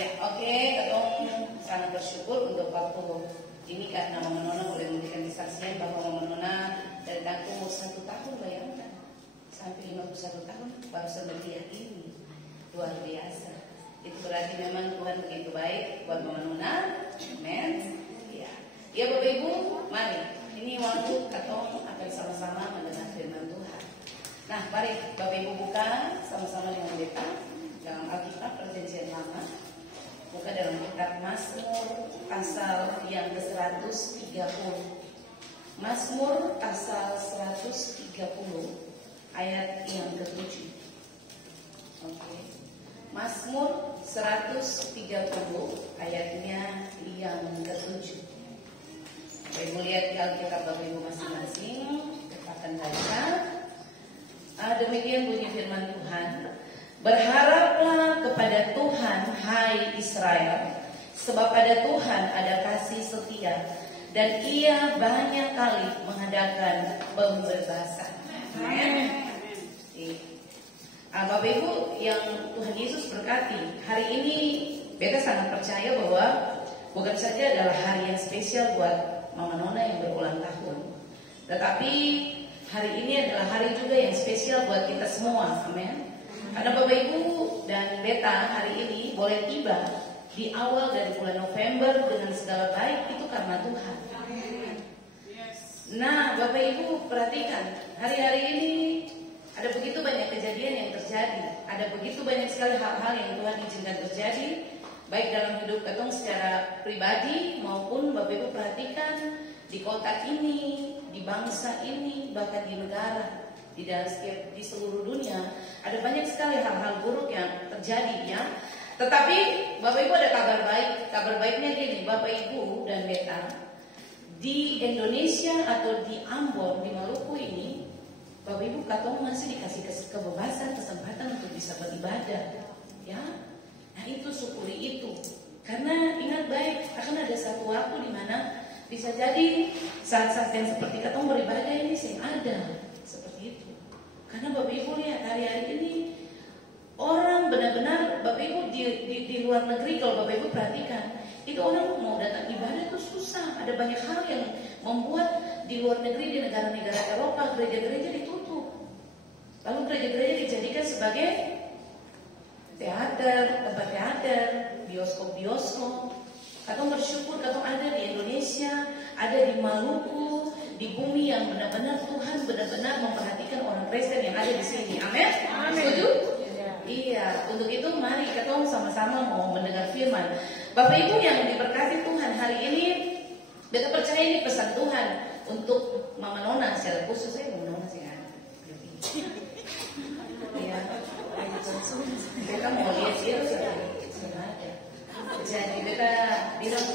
Ya, oke, ketong sangat bersyukur untuk waktu ini karena Mama Nona boleh memberikan kesaksian bahwa Mama Nona dari umur 1 tahun, bayangkan sampai 51 tahun baru sebenarnya ini luar biasa. Itu berarti memang Tuhan begitu baik buat Mama Nona. Amen. Ya, ya Bapak Ibu, mari ini waktu ketong akan sama-sama mendengar firman Tuhan. Nah, mari Bapak Ibu buka sama-sama dengan beta dalam Alkitab Perjanjian Lama. Buka dalam kitab Mazmur pasal yang ke-130. Mazmur pasal 130 ayat yang ke-7. Oke. Mazmur 130 ayatnya yang ke-7. Ibu lihat di Alkitab Bapak Ibu masing-masing, kita akan baca. Demikian bunyi firman Tuhan. Berharaplah kepada Tuhan, hai Israel, sebab pada Tuhan ada kasih setia, dan Ia banyak kali mengadakan pembebasan. Amin. Bapak Ibu yang Tuhan Yesus berkati, hari ini beta sangat percaya bahwa bukan saja adalah hari yang spesial buat Mama Nona yang berulang tahun, tetapi hari ini adalah hari juga yang spesial buat kita semua. Amin. Karena Bapak Ibu dan beta hari ini boleh tiba di awal dari bulan November dengan segala baik itu karena Tuhan. Nah, Bapak Ibu perhatikan, hari-hari ini ada begitu banyak kejadian yang terjadi. Ada begitu banyak sekali hal-hal yang Tuhan izinkan terjadi, baik dalam hidup ketong secara pribadi maupun Bapak Ibu perhatikan di kota ini, di bangsa ini, bahkan di negara. Di seluruh dunia ada banyak sekali hal-hal buruk yang terjadi, ya. Tetapi Bapak Ibu ada kabar baik. Kabar baiknya gini, Bapak Ibu dan beta di Indonesia atau di Ambon, di Maluku ini, Bapak Ibu katong masih dikasih kebebasan, kesempatan untuk bisa beribadah, ya. Nah itu syukuri itu. Karena ingat baik, akan ada satu waktu di mana bisa jadi saat-saat yang seperti katong beribadah ini sih ada. Seperti itu. Karena Bapak Ibu lihat hari-hari ini orang benar-benar Bapak Ibu di luar negeri, kalau Bapak Ibu perhatikan, itu orang mau datang ibadah itu susah. Ada banyak hal yang membuat di luar negeri, di negara-negara Eropa, gereja-gereja ditutup. Lalu gereja-gereja dijadikan sebagai teater, tempat teater, bioskop-bioskop. Katong bersyukur katong ada di Indonesia, ada di Maluku, di bumi yang benar-benar Tuhan benar-benar memperhatikan orang Kristen yang ada di sini. Amin. Setuju? Iya. Untuk itu mari kita sama-sama mau mendengar firman. Bapak Ibu yang diberkati Tuhan hari ini, beta percaya ini pesan Tuhan untuk Mama Nona secara khusus. Saya Mama Nona sih kan. Iya. Beta mau lihat dia sengaja. Jadi beta bilang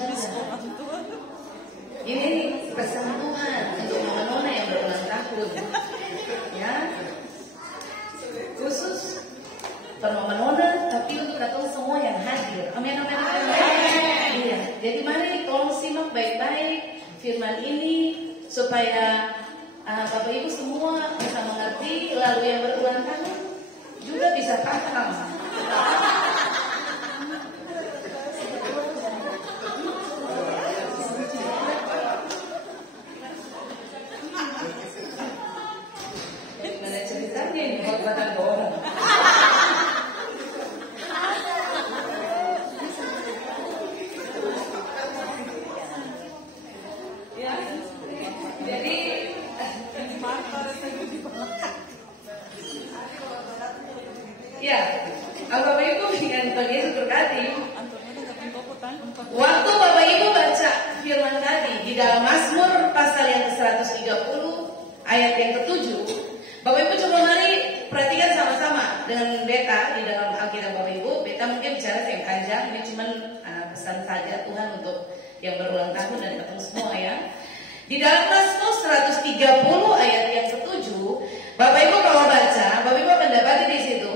ini pesan Tuhan untuk Mama Nona yang berulang tahun, ya, khusus per Mama Nona, tapi untuk katong semua yang hadir. Amin, amin, amin. Iya. Jadi mari tolong simak baik-baik firman ini supaya Bapak Ibu semua bisa mengerti, lalu yang berulang tahun juga bisa paham. Ya, Bapak Ibu dengan Tuhan Yesus berkati. Waktu Bapak Ibu baca firman tadi di dalam Mazmur pasal yang ke-130 ayat yang ke-7, Bapak Ibu coba mari perhatikan sama-sama dengan beta di dalam Alkitab Bapak Ibu. Beta mungkin bicara yang panjang, ini cuma pesan saja Tuhan untuk yang berulang tahun dan ketemu semua, ya. Di dalam Mazmur 130 ayat yang ke-7, Bapak Ibu kalau baca, Bapak Ibu akan dapati di situ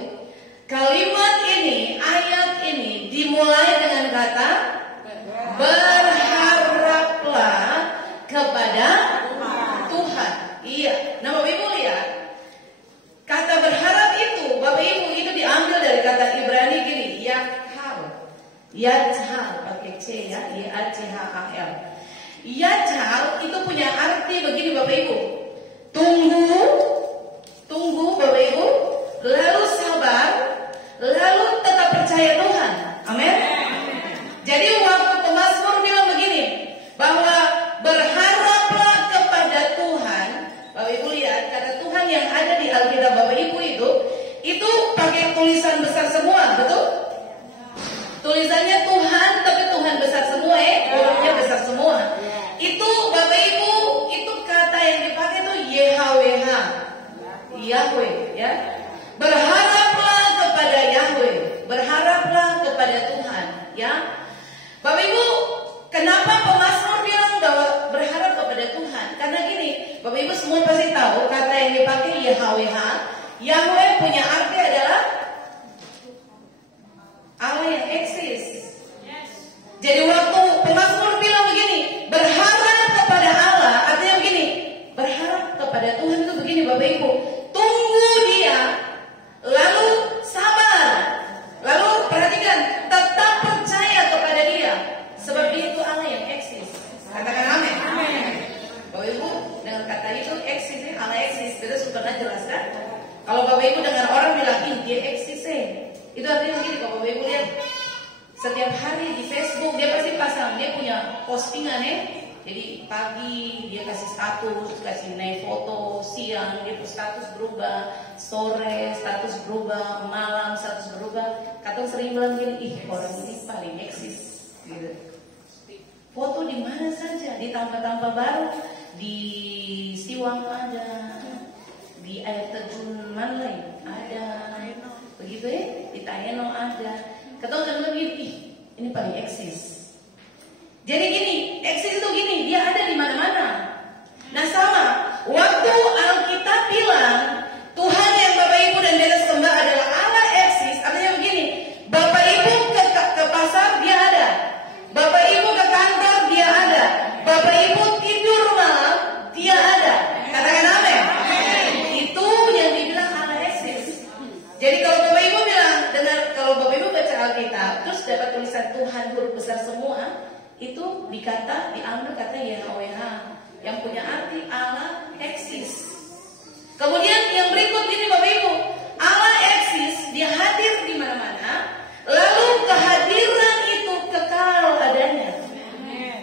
kalimat ini, ayat ini dimulai dengan kata berharaplah kepada Tuhan. Iya. Nah Bapak Ibu lihat, kata berharap itu, Bapak Ibu itu diambil dari kata Ibrani gini, yakhal. Yajhal pakai C ya, YACHAL. Yajhal itu punya arti begini Bapak Ibu. Tunggu Bapak Ibu, lalu sabar, lalu tetap percaya Tuhan. Amin. Jadi waktu pemazmur bilang begini, bahwa berharaplah kepada Tuhan. Bapak Ibu lihat, kata Tuhan yang ada di Alkitab Bapak Ibu itu pakai tulisan besar semua, betul? Tulisannya Tuhan, tapi Tuhan besar semua hurufnya besar semua. Itu Bapak Ibu, itu kata yang dipakai itu YHWH, Yahweh ya. Berharaplah kepada Yahweh, berharaplah kepada Tuhan ya. Bapak Ibu, kenapa pemazmur bilang bahwa berharap kepada Tuhan? Karena gini, Bapak Ibu semua pasti tahu kata yang dipakai YHWH, Yahweh punya arti adalah Allah yang eksis. Jadi waktu pemazmur bilang begini, berharap kepada Allah, artinya begini, berharap kepada Tuhan itu begini Bapak Ibu, tunggu Dia, lalu sabar, lalu perhatikan, tetap percaya kepada Dia, sebab Dia itu Allah yang eksis. Katakan amin. Bapak Ibu dengan kata itu eksis, Allah eksis, kita sudah pernah jelaskan. Kalau Bapak Ibu dengar orang bilang Dia eksis, itu artinya begini. Kalau Bapak Ibu lihat setiap hari di Facebook dia pasti pasang, dia punya postingan Jadi pagi dia kasih status, kasih naik foto, siang dia status berubah, sore status berubah, malam status berubah. Kadang sering bilang gini, orang ini paling eksis gitu. Foto di mana saja, di tempat-tempat baru, di Siwang ada, di air terjun Manlai ada, begitu di Taeno ada. Ketemu gini, ini paling eksis. Jadi gini, eksis itu gini, dia ada di mana-mana. Nah sama, waktu Alkitab bilang Tuhan yang Bapak Ibu dan Saudara sembah adalah Allah eksis, artinya begini, Bapak Ibu ke pasar dia ada, Bapak Ibu ke kantor dia ada, Bapak Ibu tidur malam dia ada. Katakan amin. Itu yang dibilang Allah eksis. Jadi kalau Bapak Ibu bilang, kalau Bapak Ibu baca Alkitab terus dapat tulisan Tuhan huruf besar semua, itu diambil kata YHWH yang punya arti Allah eksis. Kemudian yang berikut ini Bapak Ibu, Allah eksis, dia hadir di mana-mana, lalu kehadiran itu kekal adanya.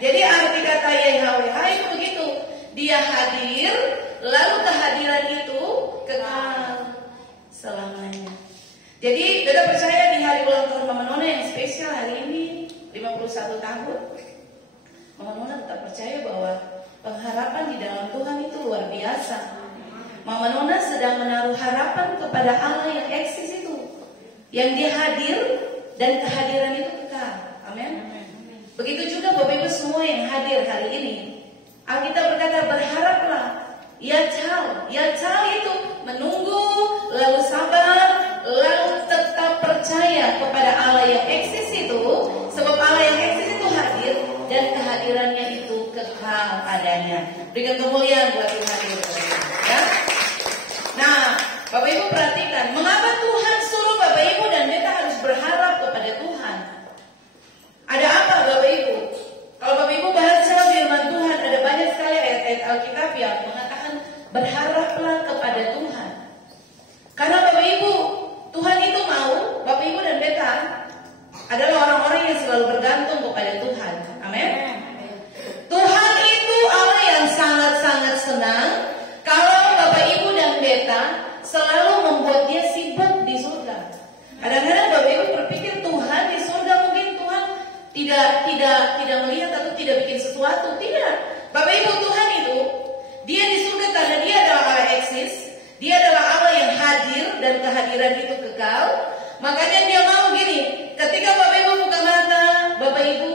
Jadi arti kata YHWH itu begitu, dia hadir, lalu kehadiran itu kekal selamanya. Jadi Beda percaya di hari ulang tahun Mama Nona yang spesial hari ini 51 tahun, Mama Nona tetap percaya bahwa pengharapan di dalam Tuhan itu luar biasa. Mama Nona sedang menaruh harapan kepada Allah yang eksis itu, yang dia hadir dan kehadiran itu kekal. Amin. Begitu juga Bapak Ibu semua yang hadir hari ini. Alkitab berkata berharaplah. Yajhal itu menunggu, lalu sabar, lalu tetap percaya kepada Allah yang eksis itu. Sebab Allah yang eksis itu hadir dan kehadirannya itu kekal adanya. Berikan kemuliaan buat Tuhan itu, ya. Nah, Bapak Ibu perhatikan, mengapa Tuhan suruh Bapak Ibu dan kita harus berharap kepada Tuhan? Ada apa Bapak Ibu? Kalau Bapak Ibu baca firman Tuhan, ada banyak sekali ayat-ayat Alkitab yang mengatakan berharaplah kepada Tuhan. Karena Bapak Ibu, Tuhan itu mau Bapak Ibu dan beta adalah orang-orang yang selalu bergantung kepada Tuhan. Amin. Tuhan itu Allah yang sangat-sangat senang kalau Bapak Ibu dan beta selalu membuat dia sibuk di surga. Kadang-kadang Bapak Ibu berpikir Tuhan di surga mungkin Tuhan tidak melihat atau tidak bikin sesuatu. Tidak. Bapak Ibu, Tuhan itu dia di surga karena dia adalah Allah eksis. Dia adalah Allah yang hadir dan kehadiran itu kekal. Makanya dia mau gini, ketika Bapak Ibu buka mata, Bapak Ibu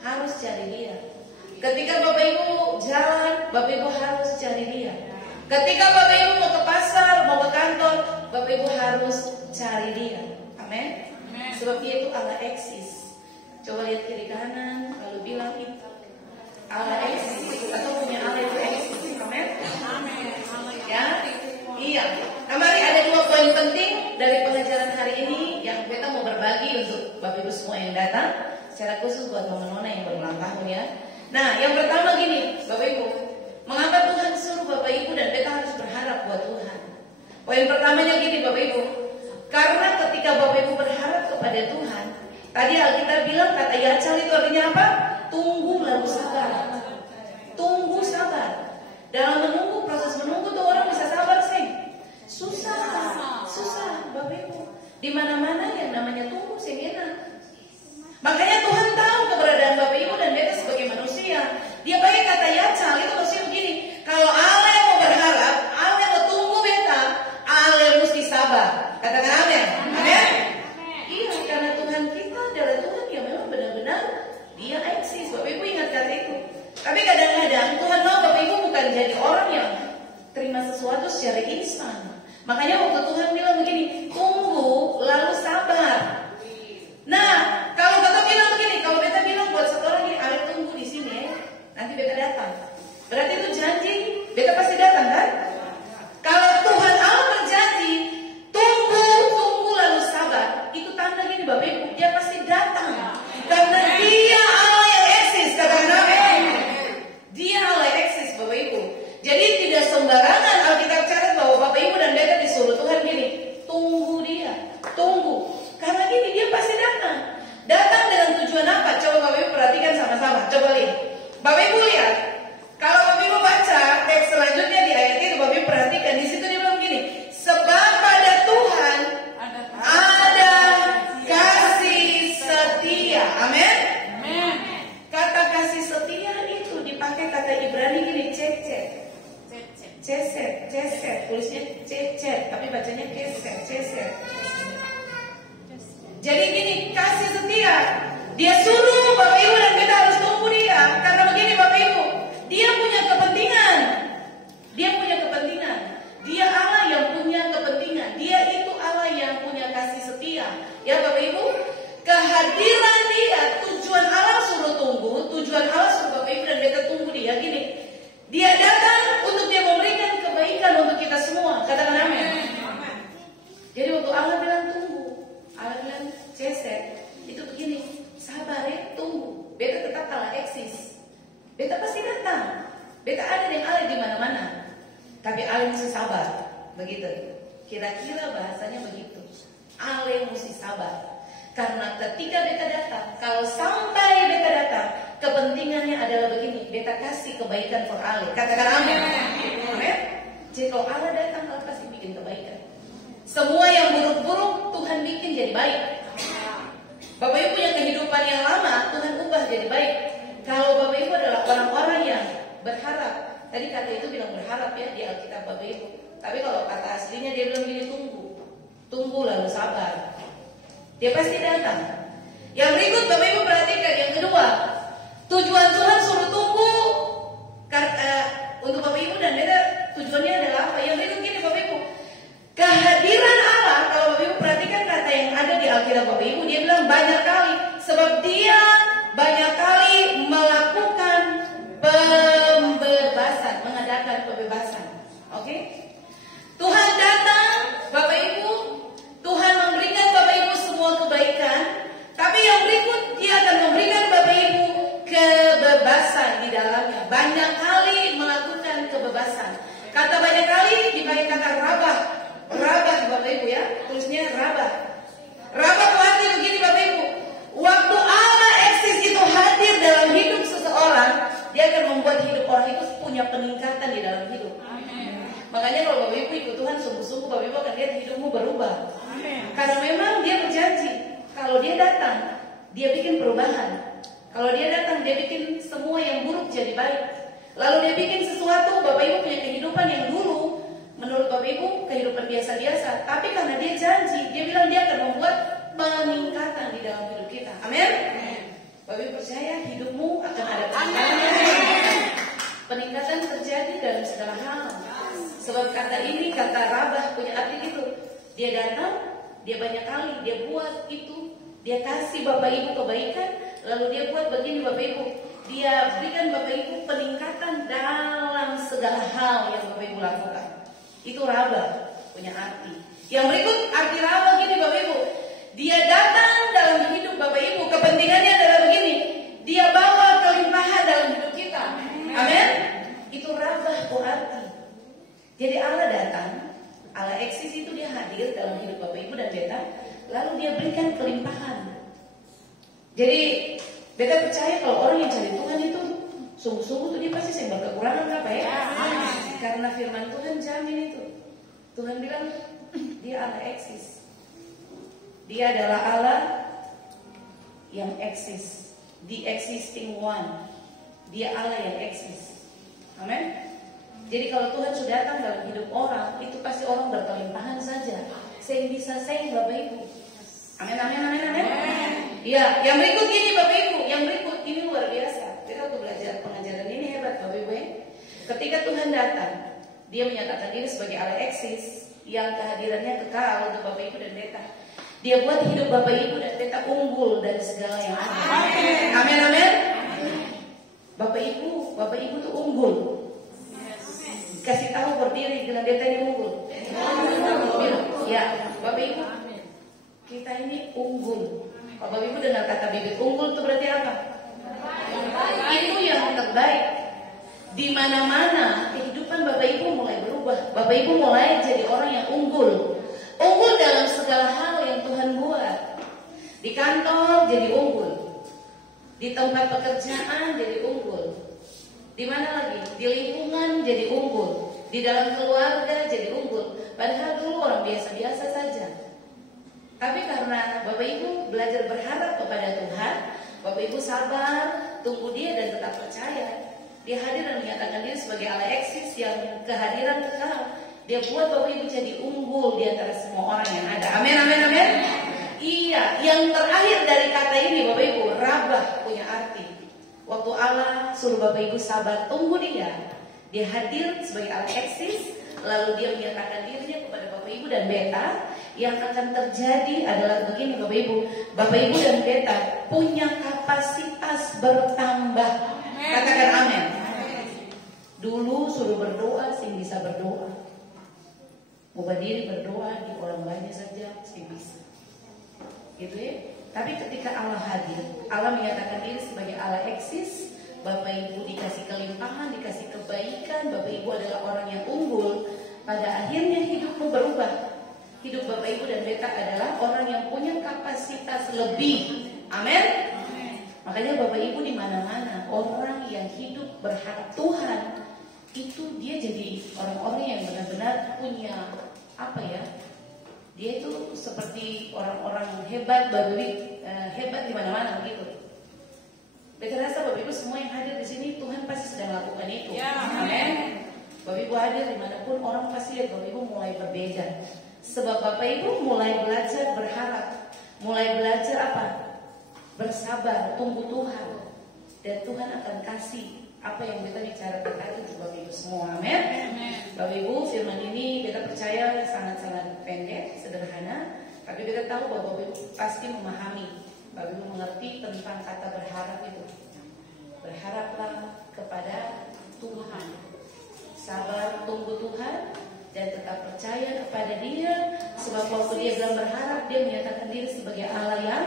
harus cari dia. Ketika Bapak Ibu jalan, Bapak Ibu harus cari dia. Ketika Bapak Ibu mau ke pasar, mau ke kantor, Bapak Ibu harus cari dia. Amin. Sebab dia itu Allah eksis. Coba lihat kiri kanan, lalu bilang itu Allah eksis atau punya Allah itu eksis. Amin. Ya, iya. Nah, mari ada 2 poin penting dari pengajaran hari ini yang kita mau berbagi untuk Bapak Ibu semua yang datang. datang secara khusus buat Mama Nona yang berulang tahun ya. Nah, yang pertama gini, Bapak Ibu, mengapa Tuhan suruh Bapak Ibu dan beta harus berharap buat Tuhan? Poin pertamanya gini Bapak Ibu, karena ketika Bapak Ibu berharap kepada Tuhan, tadi Alkitab bilang kata yacal itu artinya apa? Tunggu lalu sabar. Tunggu sabar. Dalam menunggu, proses menunggu tuh orang bisa sabar sih. Susah Bapak Ibu. Di mana-mana yang namanya tunggu sih enak. Makanya Tuhan tahu keberadaan Bapak Ibu dan beta sebagai manusia. Dia pakai kata yacal itu maksudnya begini. Kalau Allah yang mau berharap, Allah yang mau tunggu beta, Allah yang mesti sabar. Katakan amin. Amin. Iya, karena Tuhan kita adalah Tuhan yang memang benar-benar Dia eksis. Bapak Ibu ingat kata itu. Tapi kadang-kadang Tuhan mau Bapak Ibu bukan jadi orang yang terima sesuatu secara instan. Makanya waktu Tuhan bilang begini, tunggu lalu sabar. Nah, kalau beta bilang begini, kalau beta bilang buat satu orang ini, Ale tunggu di sini ya, nanti beta datang. Berarti itu janji, beta pasti datang kan? Kalau Tuhan Allah berjanji, tunggu lalu sabar, itu tanda gini Bapak Ibu, Dia pasti datang. Karena Dia Allah yang eksis, katakan amin. Dia Allah yang eksis Bapak Ibu. Jadi tidak sembarangan Alkitab catat bahwa Bapak Ibu dan beta disuruh Tuhan gini, tunggu Dia, tunggu. Karena gini Dia pasti datang. Datang dengan tujuan apa? Coba Bapak Ibu perhatikan sama-sama. Coba lihat. Bapak Ibu lihat. Kalau Bapak Ibu baca teks selanjutnya di ayat itu, Bapak Ibu perhatikan di situ dia bilang gini, sebab pada Tuhan ada kasih setia. Amin. Kata kasih setia itu dipakai kata Ibrani gini, ceset, tulisnya cecet, tapi bacanya ceset. Jadi gini, kasih setia. Dia suruh Bapak Ibu dan kita harus tunggu Dia. Karena begini Bapak Ibu, Dia punya kepentingan. Dia Allah yang punya kepentingan. Dia itu Allah yang punya kasih setia. Ya Bapak Ibu, kehadiran Dia, tujuan Allah suruh tunggu, tujuan Allah suruh Bapak Ibu dan kita tunggu Dia gini. Dia datang untuk Dia memberikan kebaikan untuk kita semua. Katakan amin. Jadi waktu Allah bilang tunggu, Allah bilang ceset, itu begini, sabar ya, tunggu. Beta tetap Allah eksis. Beta pasti datang. Beta ada dengan Allah di mana-mana. Tapi Allah mesti sabar, begitu. Kira-kira bahasanya begitu. Allah mesti sabar. Karena ketika beta datang, kalau sampai beta datang, kepentingannya adalah begini, beta kasih kebaikan for Allah. Katakan amin. Amin. Jadi kalau Allah datang, Allah pasti bikin kebaikan. Semua yang buruk-buruk Tuhan bikin jadi baik. Bapak Ibu punya kehidupan yang lama, Tuhan ubah jadi baik. Kalau Bapak Ibu adalah orang-orang yang berharap, tadi kata itu bilang berharap ya di Alkitab Bapak Ibu. Tapi kalau kata aslinya dia bilang gini, tunggu lalu sabar. Dia pasti datang. Yang berikut Bapak Ibu perhatikan, yang kedua, tujuan Tuhan suruh tunggu untuk Bapak Ibu dan beda tujuannya adalah apa? Yang berikut gini Bapak Ibu, kehadiran Allah, kalau Bapak Ibu perhatikan kata yang ada di Alkitab Bapak Ibu, dia bilang banyak kali, sebab Dia banyak kali melakukan pembebasan, mengadakan pembebasan. Oke? Tuhan datang, Bapak Ibu, Tuhan memberikan Bapak Ibu semua kebaikan, tapi yang berikut Dia akan memberikan Bapak Ibu kebebasan di dalamnya. Banyak kali melakukan kebebasan. Kata banyak kali dipakai kata rabah Bapak Ibu ya, tulisnya rabah. Rabah berarti begini Bapak Ibu, waktu Allah eksis itu hadir dalam hidup seseorang, Dia akan membuat hidup orang itu punya peningkatan di dalam hidup. Amin. Makanya kalau Bapak Ibu ikut Tuhan sungguh-sungguh, Bapak Ibu akan lihat hidupmu berubah. Amin. Karena memang Dia berjanji, kalau Dia datang, Dia bikin perubahan. Kalau Dia datang, Dia bikin semua yang buruk jadi baik. Lalu Dia bikin sesuatu, Bapak Ibu punya kehidupan yang dulu menurut Bapak Ibu kehidupan biasa-biasa, tapi karena Dia janji, Dia bilang Dia akan membuat peningkatan di dalam hidup kita. Amin. Bapak Ibu percaya hidupmu akan ada peningkatan. Peningkatan terjadi dalam segala hal. Sebab kata ini, kata rabah punya arti gitu. Dia datang, Dia banyak kali, Dia buat itu, Dia kasih Bapak Ibu kebaikan, lalu Dia buat begini Bapak Ibu, Dia berikan Bapak Ibu peningkatan dalam segala hal yang Bapak Ibu lakukan. Itu rabah punya arti. Yang berikut arti rabah gini Bapak Ibu, Dia datang dalam hidup Bapak Ibu. Kepentingannya adalah begini. Dia bawa kelimpahan dalam hidup kita. Amin. Itu rabah berarti. Jadi Allah datang, Allah eksis itu dia hadir dalam hidup Bapak Ibu dan beta, lalu dia berikan kelimpahan. Jadi beta percaya kalau orang yang cari Tuhan itu sungguh-sungguh tuh dia pasti yang berkekurangan apa ya? Karena firman Tuhan jamin itu. Tuhan bilang dia Allah eksis. Dia adalah Allah yang eksis, the existing one. Dia Allah yang eksis. Amin. Jadi kalau Tuhan sudah datang dalam hidup orang, itu pasti orang berkelimpahan saja. Saya bisa saya Bapak Ibu. Amin, amin, amin, amin. Iya, yang berikut ini Bapak Ibu, yang berikut ini luar biasa. Kita waktu belajar pengajaran ini hebat Bapak Ibu. Ketika Tuhan datang, dia menyatakan diri sebagai Allah eksis, yang kehadirannya kekal untuk Bapak Ibu dan beta. Dia buat hidup Bapak Ibu dan beta unggul dari segala yang ada. Amin, amin. Bapak Ibu tuh unggul. Kasih tahu berdiri bilang beta ini unggul. Ya, Bapak Ibu, kita ini unggul. Kalau Bapak Ibu dengar kata bibit unggul itu berarti apa? Itu yang terbaik. Di mana-mana kehidupan Bapak Ibu mulai berubah. Bapak Ibu mulai jadi orang yang unggul. Unggul dalam segala hal yang Tuhan buat. Di kantor jadi unggul. Di tempat pekerjaan jadi unggul. Di mana lagi? Di lingkungan jadi unggul. Di dalam keluarga jadi unggul. Padahal dulu orang biasa-biasa saja. Tapi karena Bapak Ibu belajar berharap kepada Tuhan, Bapak Ibu sabar, tunggu dia dan tetap percaya. Dia hadir dan menyatakan diri sebagai Allah eksis yang kehadiran kekal. Dia buat Bapak Ibu jadi unggul di antara semua orang yang ada. Amin, amin, amin. Iya, yang terakhir dari kata ini Bapak Ibu, rabah punya arti. Waktu Allah suruh Bapak Ibu sabar, tunggu dia. Dia hadir sebagai Allah eksis, lalu dia menyatakan dirinya kepada Bapak Ibu dan beta. Yang akan terjadi adalah begini Bapak Ibu. Bapak Ibu dan beta punya kapasitas bertambah. Katakan amin. Dulu suruh berdoa, sing bisa berdoa. Mau berdiri berdoa di orang banyak saja, sing bisa. Gitu ya. Tapi ketika Allah hadir, Allah menyatakan diri sebagai Allah eksis, Bapak Ibu dikasih kelimpahan, dikasih kebaikan, Bapak Ibu adalah orang yang unggul. Pada akhirnya hidupmu berubah. Hidup Bapak Ibu dan beta adalah orang yang punya kapasitas lebih. Amin. Makanya Bapak Ibu di mana-mana orang yang hidup berharap Tuhan itu dia jadi orang-orang yang benar-benar punya apa ya? Dia itu seperti orang-orang hebat, Bapak Ibu hebat di mana-mana begitu. Beta rasa Bapak Ibu semua yang hadir di sini Tuhan pasti sedang melakukan itu. Amin. Bapak Ibu hadir dimanapun orang pasti lihat Bapak Ibu mulai berbeda. Sebab Bapak Ibu mulai belajar berharap, mulai belajar apa? Bersabar, tunggu Tuhan. Dan Tuhan akan kasih apa yang kita bicarakan tadi untuk Bapak Ibu semua. Amin. Bapak Ibu, firman ini kita percaya sangat-sangat pendek, sederhana, tapi kita tahu bahwa Bapak Ibu pasti memahami. Bapak Ibu mengerti tentang kata berharap itu. Berharaplah kepada Tuhan. Sabar, tunggu Tuhan. Dan tetap percaya kepada dia. Sebab waktu dia bilang berharap, dia menyatakan diri sebagai Allah yang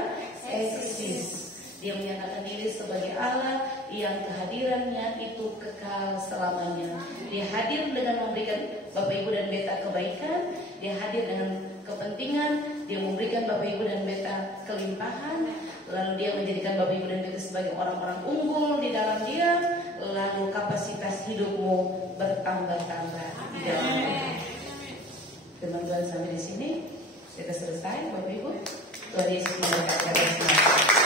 eksis. Dia menyatakan diri sebagai Allah yang kehadirannya itu kekal selamanya. Dia hadir dengan memberikan Bapak Ibu dan beta kebaikan. Dia hadir dengan kepentingan. Dia memberikan Bapak Ibu dan beta kelimpahan. Lalu dia menjadikan Bapak Ibu dan beta sebagai orang-orang unggul di dalam dia. Lalu kapasitas hidupmu bertambah-tambah di dalam dia. Teman-teman sampai di sini kita selesai Bapak Ibu. Tuhan Yesus memberkati kita semua.